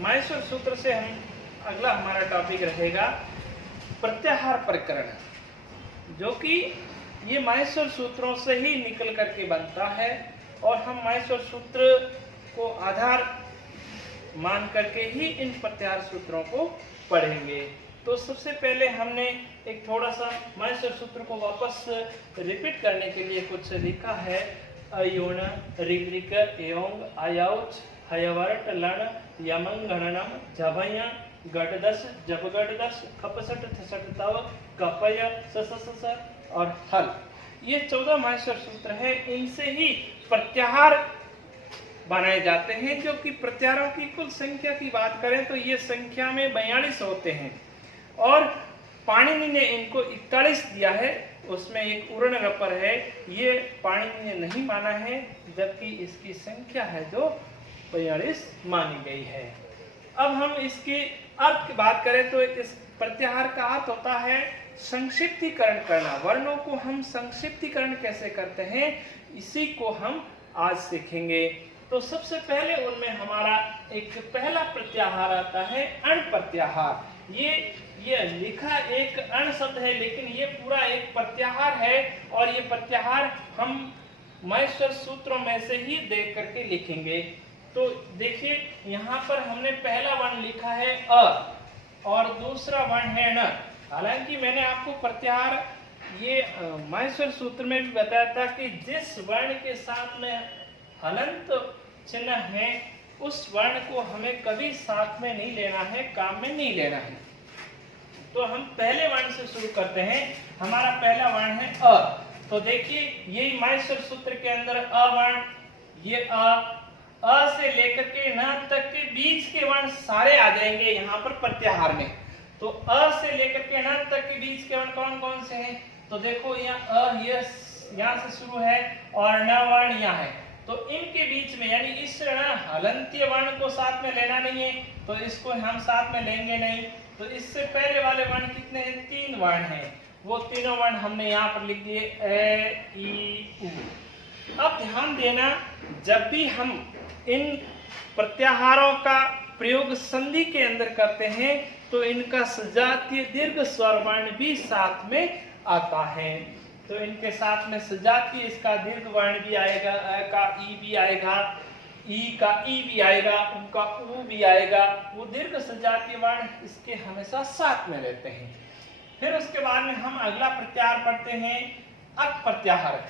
माहेश्वर सूत्र से हम अगला हमारा टॉपिक रहेगा प्रत्याहार प्रकरण, जो कि ये माहेश्वर सूत्रों से ही निकल करके बनता है और हम माहेश्वर सूत्र को आधार मान करके ही इन प्रत्याहार सूत्रों को पढ़ेंगे। तो सबसे पहले हमने एक थोड़ा सा माहेश्वर सूत्र को वापस रिपीट करने के लिए कुछ लिखा है। अयोन ऋग्रिक एयोंग आयाउच हयवर्ट लण यमंग गणनम झभय गटदस जबगटदस खपसट थसट तव कपय सस और हल। ये 14 माहेश्वर सूत्र है। इनसे ही प्रत्याहार बनाए जाते हैं, जो कि प्रत्याहारों की कुल संख्या की बात करें तो ये संख्या में 42 होते हैं और पाणिनि ने इनको 41 दिया है। उसमें एक उर्ण रपर है, ये पाणिनि ने नहीं माना है, जबकि इसकी संख्या है जो 42 मानी गई है। अब हम इसके अर्थ की बात करें तो इस प्रत्याहार का अर्थ होता है संक्षिप्तीकरण करना। वर्णों को हम संक्षिप्तीकरण कैसे करते हैं, इसी को हम आज सीखेंगे। तो सबसे पहले उनमें हमारा एक पहला प्रत्याहार आता है अण प्रत्याहार। ये लिखा एक अण शब्द है, लेकिन ये पूरा एक प्रत्याहार है और ये प्रत्याहार हम माहेश्वर सूत्रों में से ही देख करके लिखेंगे। तो देखिए यहाँ पर हमने पहला वर्ण लिखा है अ और दूसरा वर्ण है न। हालांकि मैंने आपको प्रत्याहार ये माहेश्वर सूत्र में भी बताया था कि जिस वर्ण के साथ में हलंत चिन्ह है उस वर्ण को हमें कभी साथ में नहीं लेना है, काम में नहीं लेना है। तो हम पहले वर्ण से शुरू करते हैं। हमारा पहला वर्ण है अ। तो देखिए यही माहेश्वर सूत्र के अंदर अ वर्ण, ये अ से लेकर के न तक के बीच के वर्ण सारे आ जाएंगे यहाँ पर प्रत्याहार में। तो अ से लेकर के न तक के बीच के वर्ण कौन कौन से हैं? तो देखो यहाँ अ यहाँ से शुरू है और न वर्ण यहाँ है। तो इनके बीच में यानी इस हलंतीय वर्ण को साथ में लेना नहीं है, तो इसको हम साथ में लेंगे नहीं। तो इससे पहले वाले वर्ण कितने हैं? 3 वर्ण हैं। वो तीनों वर्ण हमने यहाँ पर लिख दिए ए ई उ। अब ध्यान देना, जब भी हम इन प्रत्याहारों का प्रयोग संधि के अंदर करते हैं तो इनका सजातीय दीर्घ स्वर वर्ण भी साथ में आता है। तो इनके साथ में सजातीय इसका दीर्घ वर्ण भी आएगा, अ का ई भी आएगा, ई का ई भी आएगा, उ का उ भी आएगा। वो दीर्घ सजातीय वर्ण इसके हमेशा साथ में रहते हैं। फिर उसके बाद में हम अगला प्रत्याहार पढ़ते हैं अक प्रत्याहार।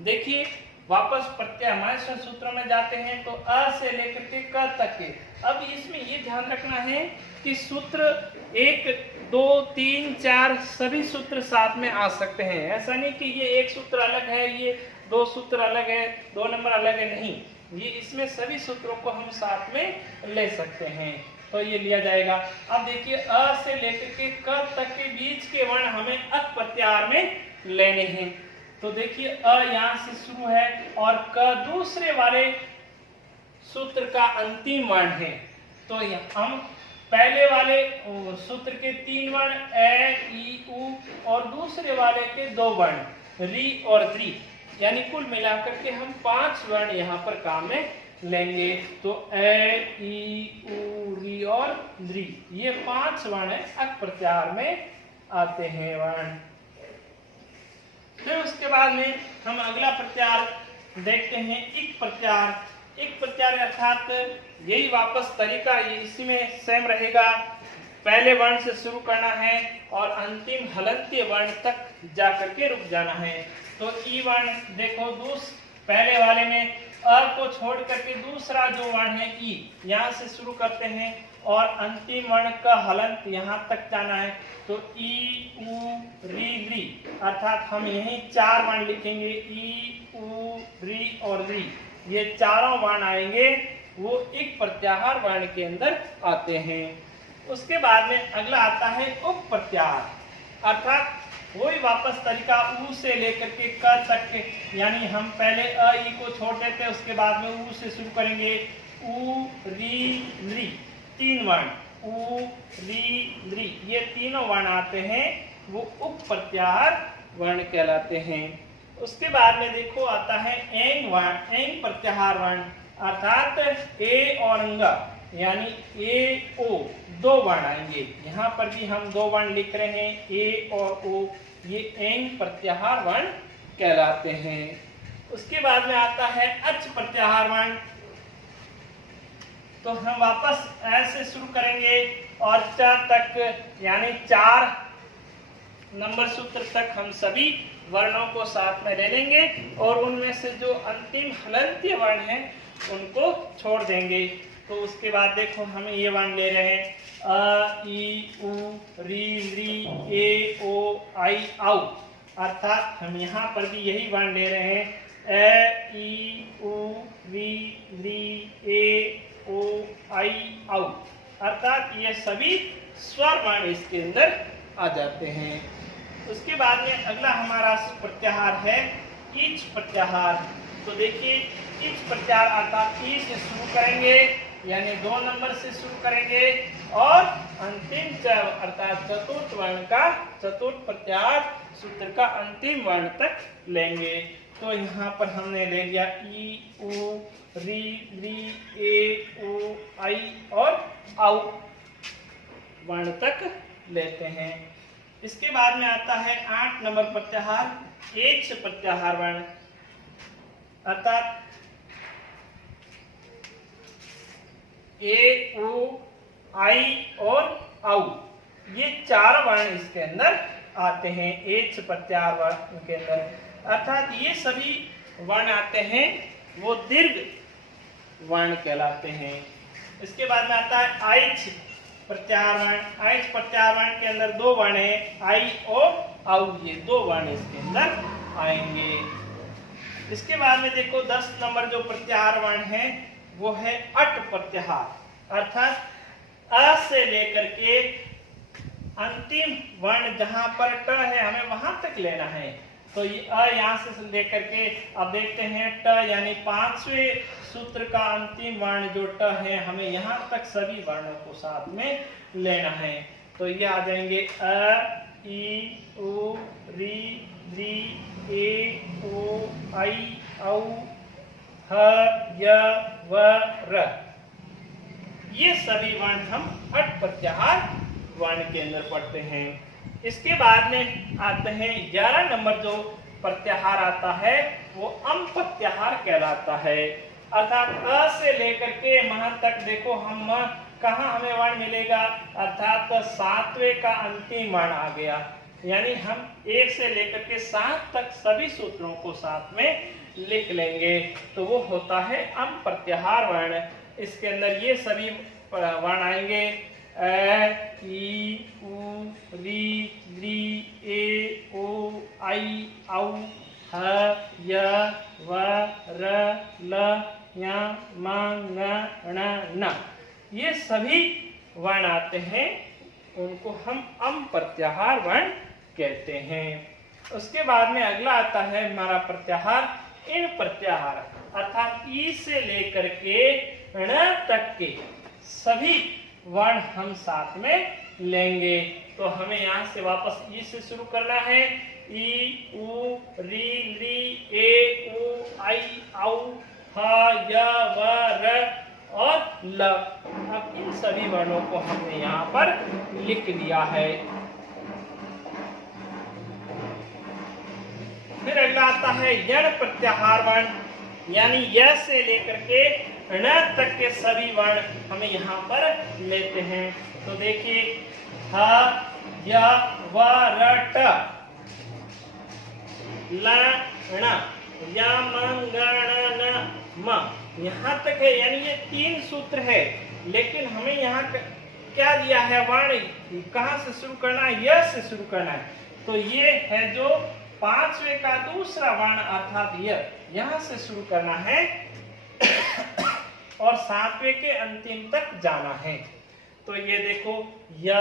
देखिए वापस प्रत्याहार माहेश्वर सूत्रों में जाते हैं तो अ से लेकर के क तक के। अब इसमें ये ध्यान रखना है कि सूत्र 1 2 3 4 सभी सूत्र साथ में आ सकते हैं। ऐसा नहीं कि ये एक सूत्र अलग है, ये 2 सूत्र अलग है, 2 नंबर अलग है, नहीं। ये इसमें सभी सूत्रों को हम साथ में ले सकते हैं, तो ये लिया जाएगा। अब देखिए अ से लेकर के क तक के बीच के वर्ण हमें अक प्रत्याहार में लेने हैं। तो देखिए अ यहाँ से शुरू है और क दूसरे वाले सूत्र का अंतिम वर्ण है। तो हम पहले वाले सूत्र के 3 वर्ण ए ई उ और दूसरे वाले के 2 वर्ण री और द्री, यानी कुल मिलाकर के हम 5 वर्ण यहाँ पर काम में लेंगे। तो ए ई उ री और द्री, ये 5 वर्ण अक प्रत्याहार में आते हैं वर्ण। फिर उसके बाद में हम अगला प्रत्याहार देखते हैं इक प्रत्याहार। इक प्रत्याहार अर्थात यही वापस तरीका इसी में सेम रहेगा। पहले वर्ण से शुरू करना है और अंतिम हलंतीय वर्ण तक जाकर के रुक जाना है। तो ई वर्ण देखो पहले वाले में अ को छोड़ करके दूसरा जो वर्ण है ई, यहाँ से शुरू करते हैं और अंतिम वर्ण का हलंत यहाँ तक जाना है। तो ई उ री री, अर्थात हम यही 4 वर्ण लिखेंगे, ई उ री और री। ये चारों वर्ण आएंगे, वो एक प्रत्याहार वर्ण के अंदर आते हैं। उसके बाद में अगला आता है उप प्रत्याहार, अर्थात वही वापस तरीका उ से लेकर के क तक के, यानी हम पहले अ ई को छोड़ देते हैं, उसके बाद में उ से शुरू करेंगे। उ री री, 3 वर्ण उ री री, ये तीनों वर्ण आते हैं, वो उप प्रत्याहार वर्ण कहलाते हैं। उसके बाद में देखो आता है एंग वर्ण, एंग प्रत्याहार वर्ण, अर्थात ए और अंग, यानी ए ओ दो वर्ण आएंगे। यहाँ पर भी हम दो वर्ण लिख रहे हैं, ए और ओ, ये एंग प्रत्याहार वर्ण कहलाते हैं। उसके बाद में आता है अच प्रत्याहार वर्ण। तो हम वापस ऐसे शुरू करेंगे और च तक यानी 4 नंबर सूत्र तक हम सभी वर्णों को साथ में ले लेंगे और उनमें से जो अंतिम हलंतीय वर्ण हैं उनको छोड़ देंगे। तो उसके बाद देखो हम ये वर्ण ले रहे हैं अ, ई, उ, री, री, ए, ओ, आई, औ। अर्थात हम यहाँ पर भी यही वर्ण ले रहे हैं ए, ई, उ, री, री, ए, ओ, आई, औ। अर्थात ये सभी स्वर वर्ण इसके अंदर आ जाते हैं। उसके बाद में अगला हमारा प्रत्याहार है ईच प्रत्याहार। तो देखिए ईच प्रत्याहार अर्थात ई से शुरू करेंगे यानी 2 नंबर से शुरू करेंगे और अंतिम च अर्थात चतुर्थ वर्ण का चतुर्थ प्रत्याहार सूत्र का अंतिम वर्ण तक लेंगे। तो यहाँ पर हमने ले लिया ई, उ, री, री, ए, ओ, आई और औ वर्ण तक लेते हैं। इसके बाद में आता है 8 नंबर प्रत्याहार एच प्रत्याहार वर्ण। अर्थात ए, ओ, आई और औ ये 4 वर्ण इसके अंदर आते हैं एच प्रत्याहार वर्ण के अंदर। अर्थात ये सभी वर्ण आते हैं वो दीर्घ वर्ण कहलाते हैं। इसके बाद में आता है आइच प्रत्याहार वर्ण। आइच प्रत्याहार वर्ण के अंदर 2 वर्ण है आई और औ, ये 2 वर्ण इसके अंदर आएंगे। इसके बाद में देखो 10 नंबर जो प्रत्याहार वर्ण है वो है अट प्रत्याहार। अर्थात अ से लेकर के अंतिम वर्ण जहां पर ट है हमें वहां तक लेना है। तो ये अ यहाँ से लेकर के अब देखते हैं ट यानी 5वें सूत्र का अंतिम वर्ण जो ट है हमें यहाँ तक सभी वर्णों को साथ में लेना है। तो ये आ जाएंगे अ, ई, उ, री, री, ए, ओ, आई, औ, ह, य, व, र। ये सभी वर्ण हम अट प्रत्याहार वर्ण के अंदर पढ़ते हैं। इसके बाद में आते हैं 11 नंबर जो प्रत्याहार आता है वो अम प्रत्याहार कहलाता है। अर्थात अ से लेकर के म तक देखो हम कहाँ हमें वर्ण मिलेगा, अर्थात 7वें का अंतिम वर्ण आ गया। यानी हम 1 से लेकर के 7 तक सभी सूत्रों को साथ में लिख लेंगे तो वो होता है अम प्रत्याहार वर्ण। इसके अंदर ये सभी वर्ण आएंगे अ, ई, उ, री, री, ए, ओ, आई, औ, ह, य, व, र, ल, य, म, न, न। ये सभी वर्ण आते हैं उनको हम अम प्रत्याहार वर्ण कहते हैं। उसके बाद में अगला आता है हमारा प्रत्याहार इन प्रत्याहार। अर्थात ई से लेकर के ण तक के सभी वर्ण हम साथ में लेंगे। तो हमें यहाँ से वापस ई से शुरू करना है ई, उ, री, ली, ए, ओ, आई, औ, ह, य, व, र और ल। अब इन सभी वर्णों को हमने यहाँ पर लिख दिया है। फिर अगला आता है यण प्रत्याहार वर्ण। यानी य से लेकर के ण तक के सभी वर्ण हमें यहाँ पर लेते हैं। तो देखिए ह, य, व, र, ट, ल, ण, य, म, ग, ण, न, म यहाँ तक है। यानी ये 3 सूत्र है लेकिन हमें यहाँ क्या दिया है वर्ण कहाँ से शुरू करना है, य से शुरू करना है। तो ये है जो 5वें का दूसरा वर्ण अर्थात य, यहाँ से शुरू करना है और 7वें के अंतिम तक जाना है। तो ये देखो य,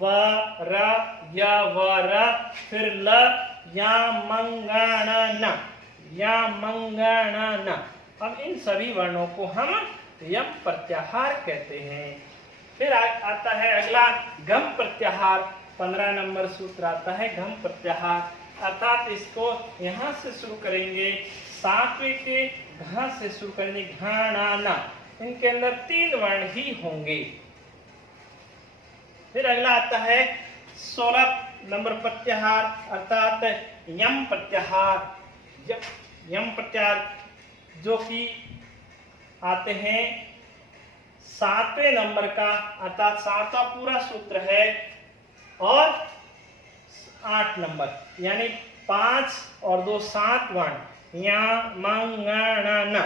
व, र, य, व, र, फिर ल, या, मंगण, न, या, मंगण, न। अब इन सभी वर्णों को हम यम प्रत्याहार कहते हैं। फिर आता है अगला गम प्रत्याहार। 15 नंबर सूत्र आता है गम प्रत्याहार। अर्थात इसको यहाँ से शुरू करेंगे 7वें के घ से शुरू करेंगे घ, न, इनके अंदर 3 वर्ण ही होंगे। फिर अगला आता है 16 नंबर प्रत्याहार अर्थात यम प्रत्याहार। यम प्रत्याहार जो कि आते हैं 7वें नंबर का, अर्थात 7वां पूरा सूत्र है और 8 नंबर, यानी 5 और 2 7 वर्ण या मंगण,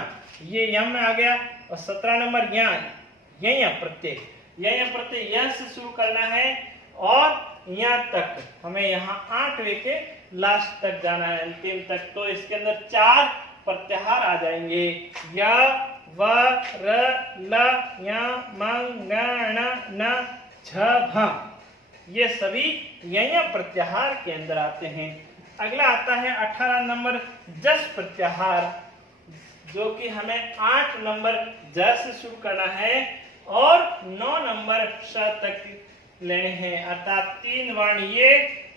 ये यम में आ गया। और 17 नंबर यह प्रत्यय, यह प्रत्यय यह से शुरू करना है और यहाँ तक हमें यहाँ 8वें के लास्ट तक जाना है, अंतिम तक। तो इसके अंदर 4 प्रत्याहार आ जाएंगे, य व र ल य मंगण न झ भ, ये सभी यय प्रत्याहार के अंदर आते हैं। अगला आता है 18 नंबर जस प्रत्याहार, जो कि हमें 8 नंबर ज से शुरू करना है और 9 नंबर श तक लेने हैं, अर्थात 3 वर्ण ये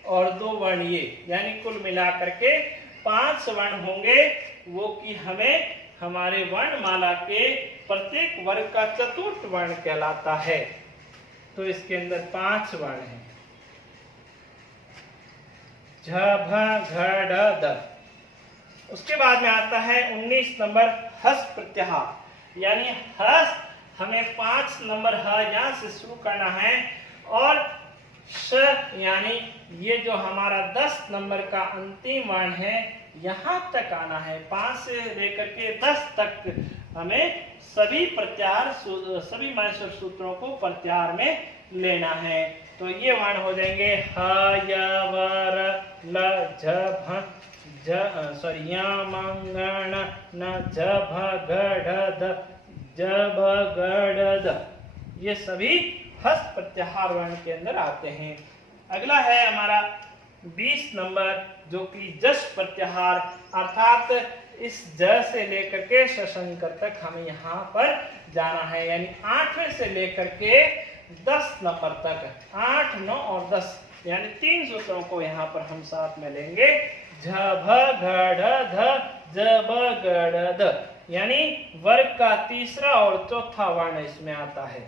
और 2 वर्ण ये, यानी कुल मिलाकर के 5 वर्ण होंगे, वो कि हमें हमारे वर्णमाला के प्रत्येक वर्ग का चतुर्थ वर्ण कहलाता है। तो इसके अंदर 5 वर्ण हैं, झ भ घ ढ द। उसके बाद में आता है 19 नंबर हस प्रत्याहार, यानी हस हमें 5 नंबर ह यहाँ से शुरू करना है और श यानी ये जो हमारा 10 नंबर का अंतिम वर्ण है यहाँ तक आना है। 5 से लेकर के 10 तक हमें सभी प्रत्याहार, सभी माहेश्वर सूत्रों को प्रत्याहार में लेना है। तो ये वर्ण हो जाएंगे ह य व र ल झ भ य मंगण न झ भ घ ढ ध ज भ ग ढ ध, ये सभी हस प्रत्याहार वर्ण के अंदर आते हैं। अगला है हमारा 20 नंबर, जो कि जस प्रत्याहार, अर्थात इस ज से लेकर के शशंकर तक हमें यहाँ पर जाना है, यानी 8वें से लेकर के 10 नंबर तक, 8, 9 और 10, यानी 3 सूत्रों को यहाँ पर हम साथ में लेंगे। झ भ घ ढ ध ज ब ग ढ ध, यानी वर्ग का तीसरा और चौथा वर्ण इसमें आता है।